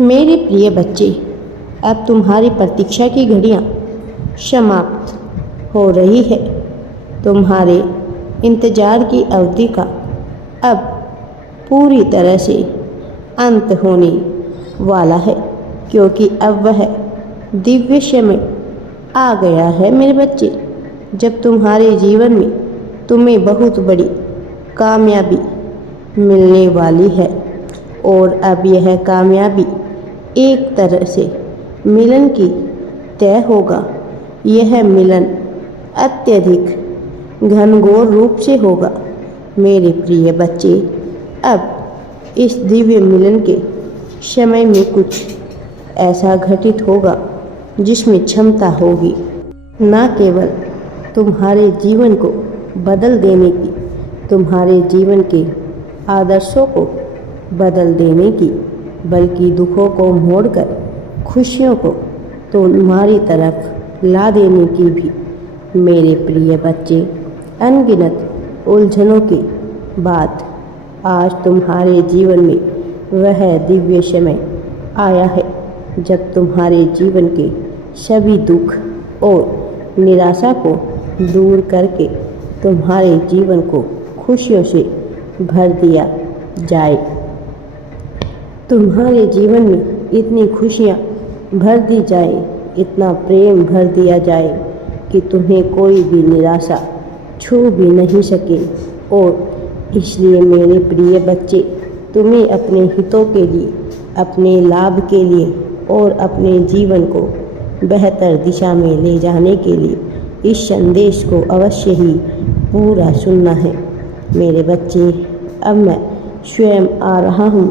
मेरे प्रिय बच्चे, अब तुम्हारी प्रतीक्षा की घड़ियाँ समाप्त हो रही है। तुम्हारे इंतज़ार की अवधि का अब पूरी तरह से अंत होने वाला है, क्योंकि अब वह दिव्य समय आ गया है मेरे बच्चे, जब तुम्हारे जीवन में तुम्हें बहुत बड़ी कामयाबी मिलने वाली है। और अब यह कामयाबी एक तरह से मिलन की तय होगा। यह मिलन अत्यधिक घनघोर रूप से होगा मेरे प्रिय बच्चे। अब इस दिव्य मिलन के समय में कुछ ऐसा घटित होगा जिसमें क्षमता होगी न केवल तुम्हारे जीवन को बदल देने की, तुम्हारे जीवन के आदर्शों को बदल देने की, बल्कि दुखों को मोड़कर खुशियों को तुम्हारी तरफ ला देने की भी। मेरे प्रिय बच्चे, अनगिनत उलझनों के बाद आज तुम्हारे जीवन में वह दिव्य समय आया है जब तुम्हारे जीवन के सभी दुख और निराशा को दूर करके तुम्हारे जीवन को खुशियों से भर दिया जाए। तुम्हारे जीवन में इतनी खुशियाँ भर दी जाए, इतना प्रेम भर दिया जाए कि तुम्हें कोई भी निराशा छू भी नहीं सके। और इसलिए मेरे प्रिय बच्चे, तुम्हें अपने हितों के लिए, अपने लाभ के लिए और अपने जीवन को बेहतर दिशा में ले जाने के लिए इस संदेश को अवश्य ही पूरा सुनना है मेरे बच्चे। अब मैं स्वयं आ रहा हूँ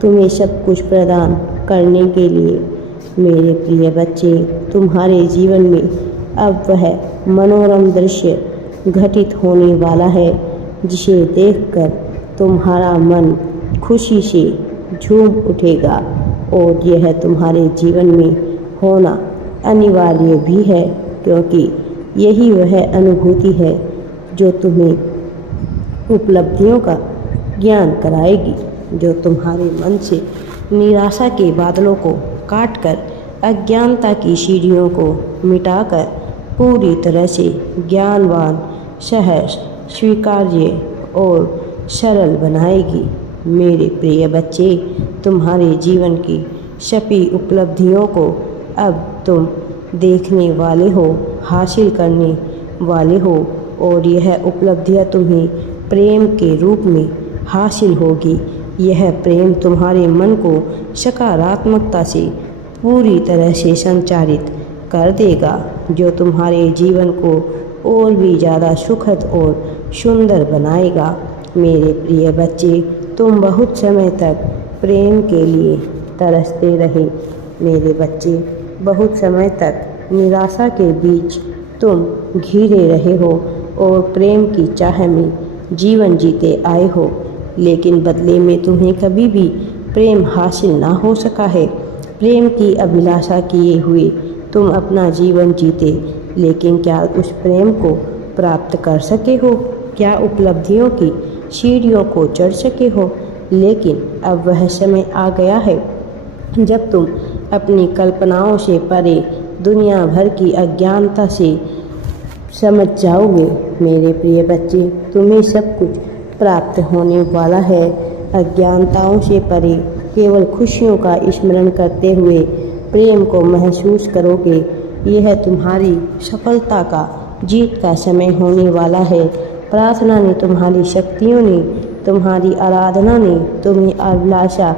तुम्हें सब कुछ प्रदान करने के लिए। मेरे प्रिय बच्चे, तुम्हारे जीवन में अब वह मनोरम दृश्य घटित होने वाला है जिसे देखकर तुम्हारा मन खुशी से झूम उठेगा। और यह तुम्हारे जीवन में होना अनिवार्य भी है, क्योंकि यही वह अनुभूति है जो तुम्हें उपलब्धियों का ज्ञान कराएगी, जो तुम्हारे मन से निराशा के बादलों को काटकर, अज्ञानता की सीढ़ियों को मिटाकर पूरी तरह से ज्ञानवान, सहज, स्वीकार्य और सरल बनाएगी। मेरे प्रिय बच्चे, तुम्हारे जीवन की सभी उपलब्धियों को अब तुम देखने वाले हो, हासिल करने वाले हो। और यह उपलब्धियाँ तुम्हें प्रेम के रूप में हासिल होगी। यह प्रेम तुम्हारे मन को सकारात्मकता से पूरी तरह से संचारित कर देगा, जो तुम्हारे जीवन को और भी ज़्यादा सुखद और सुंदर बनाएगा। मेरे प्रिय बच्चे, तुम बहुत समय तक प्रेम के लिए तरसते रहे मेरे बच्चे। बहुत समय तक निराशा के बीच तुम घिरे रहे हो और प्रेम की चाह में जीवन जीते आए हो, लेकिन बदले में तुम्हें कभी भी प्रेम हासिल ना हो सका है। प्रेम की अभिलाषा किए हुए तुम अपना जीवन जीते, लेकिन क्या उस प्रेम को प्राप्त कर सके हो? क्या उपलब्धियों की सीढ़ियों को चढ़ सके हो? लेकिन अब वह समय आ गया है जब तुम अपनी कल्पनाओं से परे दुनिया भर की अज्ञानता से समझ जाओगे। मेरे प्रिय बच्चे, तुम्हें सब कुछ प्राप्त होने वाला है। अज्ञानताओं से परे केवल खुशियों का स्मरण करते हुए प्रेम को महसूस करोगे। यह तुम्हारी सफलता का, जीत का समय होने वाला है। प्रार्थना ने, तुम्हारी शक्तियों ने, तुम्हारी आराधना ने, तुम्हें अभिलाषा,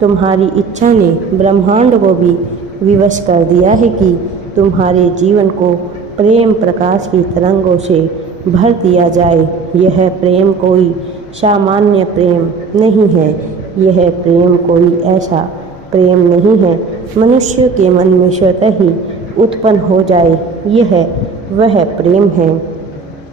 तुम्हारी इच्छा ने ब्रह्मांड को भी विवश कर दिया है कि तुम्हारे जीवन को प्रेम प्रकाश की तरंगों से भर दिया जाए। यह प्रेम कोई सामान्य प्रेम नहीं है। यह प्रेम कोई ऐसा प्रेम नहीं है मनुष्य के मन में स्वतः ही उत्पन्न हो जाए। यह वह प्रेम है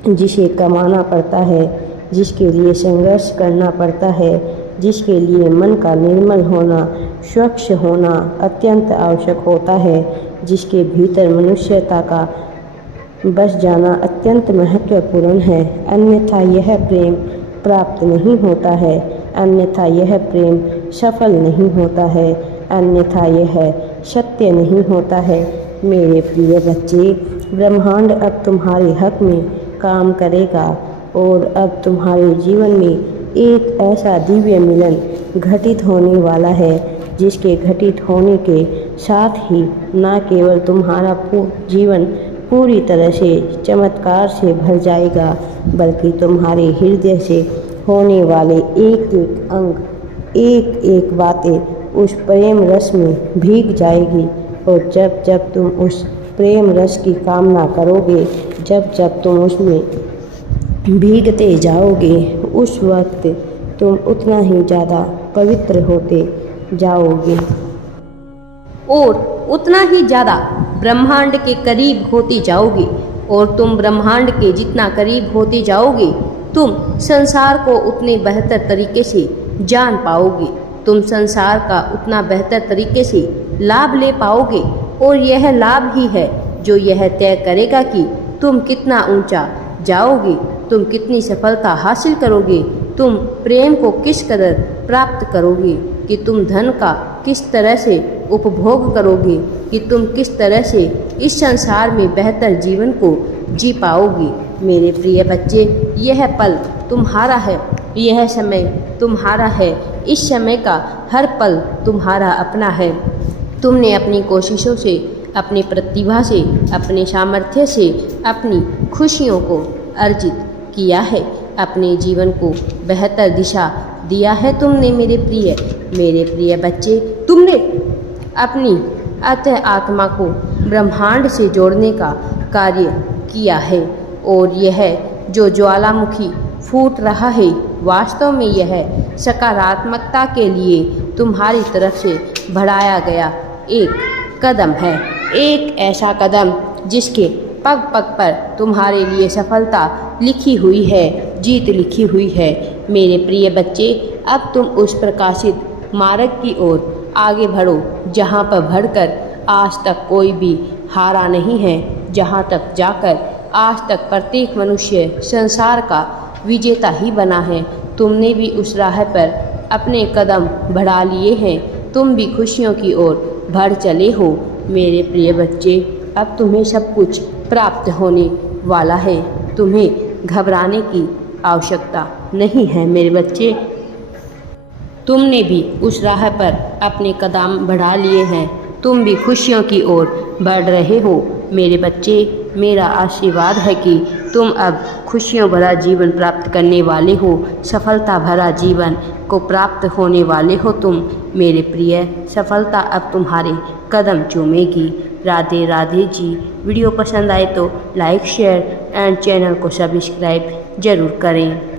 जिसे कमाना पड़ता है, जिसके लिए संघर्ष करना पड़ता है, जिसके लिए मन का निर्मल होना, स्वच्छ होना अत्यंत आवश्यक होता है, जिसके भीतर मनुष्यता का बस जाना अत्यंत महत्वपूर्ण है। अन्यथा यह प्रेम प्राप्त नहीं होता है, अन्यथा यह प्रेम सफल नहीं होता है। अन्यथा यह सत्य नहीं होता है। मेरे प्रिय बच्चे, ब्रह्मांड अब तुम्हारे हक में काम करेगा और अब तुम्हारे जीवन में एक ऐसा दिव्य मिलन घटित होने वाला है जिसके घटित होने के साथ ही न केवल तुम्हारा जीवन पूरी तरह से चमत्कार से भर जाएगा, बल्कि तुम्हारे हृदय से होने वाले एक एक अंग, एक एक बातें उस प्रेम रस में भीग जाएगी। और जब जब तुम उस प्रेम रस की कामना करोगे, जब जब तुम उसमें भीगते जाओगे, उस वक्त तुम उतना ही ज़्यादा पवित्र होते जाओगे और उतना ही ज़्यादा ब्रह्मांड के करीब होते जाओगे। और तुम ब्रह्मांड के जितना करीब होते जाओगे, तुम संसार को उतने बेहतर तरीके से जान पाओगे, तुम संसार का उतना बेहतर तरीके से लाभ ले पाओगे। और यह लाभ ही है जो यह तय करेगा कि तुम कितना ऊंचा जाओगे, तुम कितनी सफलता हासिल करोगे, तुम प्रेम को किस कदर प्राप्त करोगे, कि तुम धन का किस तरह से उपभोग करोगे, कि तुम किस तरह से इस संसार में बेहतर जीवन को जी पाओगे। मेरे प्रिय बच्चे, यह पल तुम्हारा है, यह समय तुम्हारा है, इस समय का हर पल तुम्हारा अपना है। तुमने अपनी कोशिशों से, अपनी प्रतिभा से, अपने सामर्थ्य से अपनी खुशियों को अर्जित किया है, अपने जीवन को बेहतर दिशा दिया है तुमने। मेरे प्रिय बच्चे, तुमने अपनी अतः आत्मा को ब्रह्मांड से जोड़ने का कार्य किया है। और यह जो ज्वालामुखी फूट रहा है, वास्तव में यह सकारात्मकता के लिए तुम्हारी तरफ से बढ़ाया गया एक कदम है, एक ऐसा कदम जिसके पग पग पर तुम्हारे लिए सफलता लिखी हुई है, जीत लिखी हुई है। मेरे प्रिय बच्चे, अब तुम उस प्रकाशित मार्ग की ओर आगे बढ़ो जहाँ पर बढ़कर आज तक कोई भी हारा नहीं है, जहाँ तक जाकर आज तक प्रत्येक मनुष्य संसार का विजेता ही बना है। तुमने भी उस राह पर अपने कदम बढ़ा लिए हैं, तुम भी खुशियों की ओर बढ़ चले हो। मेरे प्रिय बच्चे, अब तुम्हें सब कुछ प्राप्त होने वाला है, तुम्हें घबराने की आवश्यकता नहीं है। मेरे बच्चे, तुमने भी उस राह पर अपने कदम बढ़ा लिए हैं, तुम भी खुशियों की ओर बढ़ रहे हो। मेरे बच्चे, मेरा आशीर्वाद है कि तुम अब खुशियों भरा जीवन प्राप्त करने वाले हो, सफलता भरा जीवन को प्राप्त होने वाले हो तुम। मेरे प्रिय, सफलता अब तुम्हारे कदम चूमेगी। राधे राधे जी। वीडियो पसंद आए तो लाइक, शेयर एंड चैनल को सब्सक्राइब जरूर करें।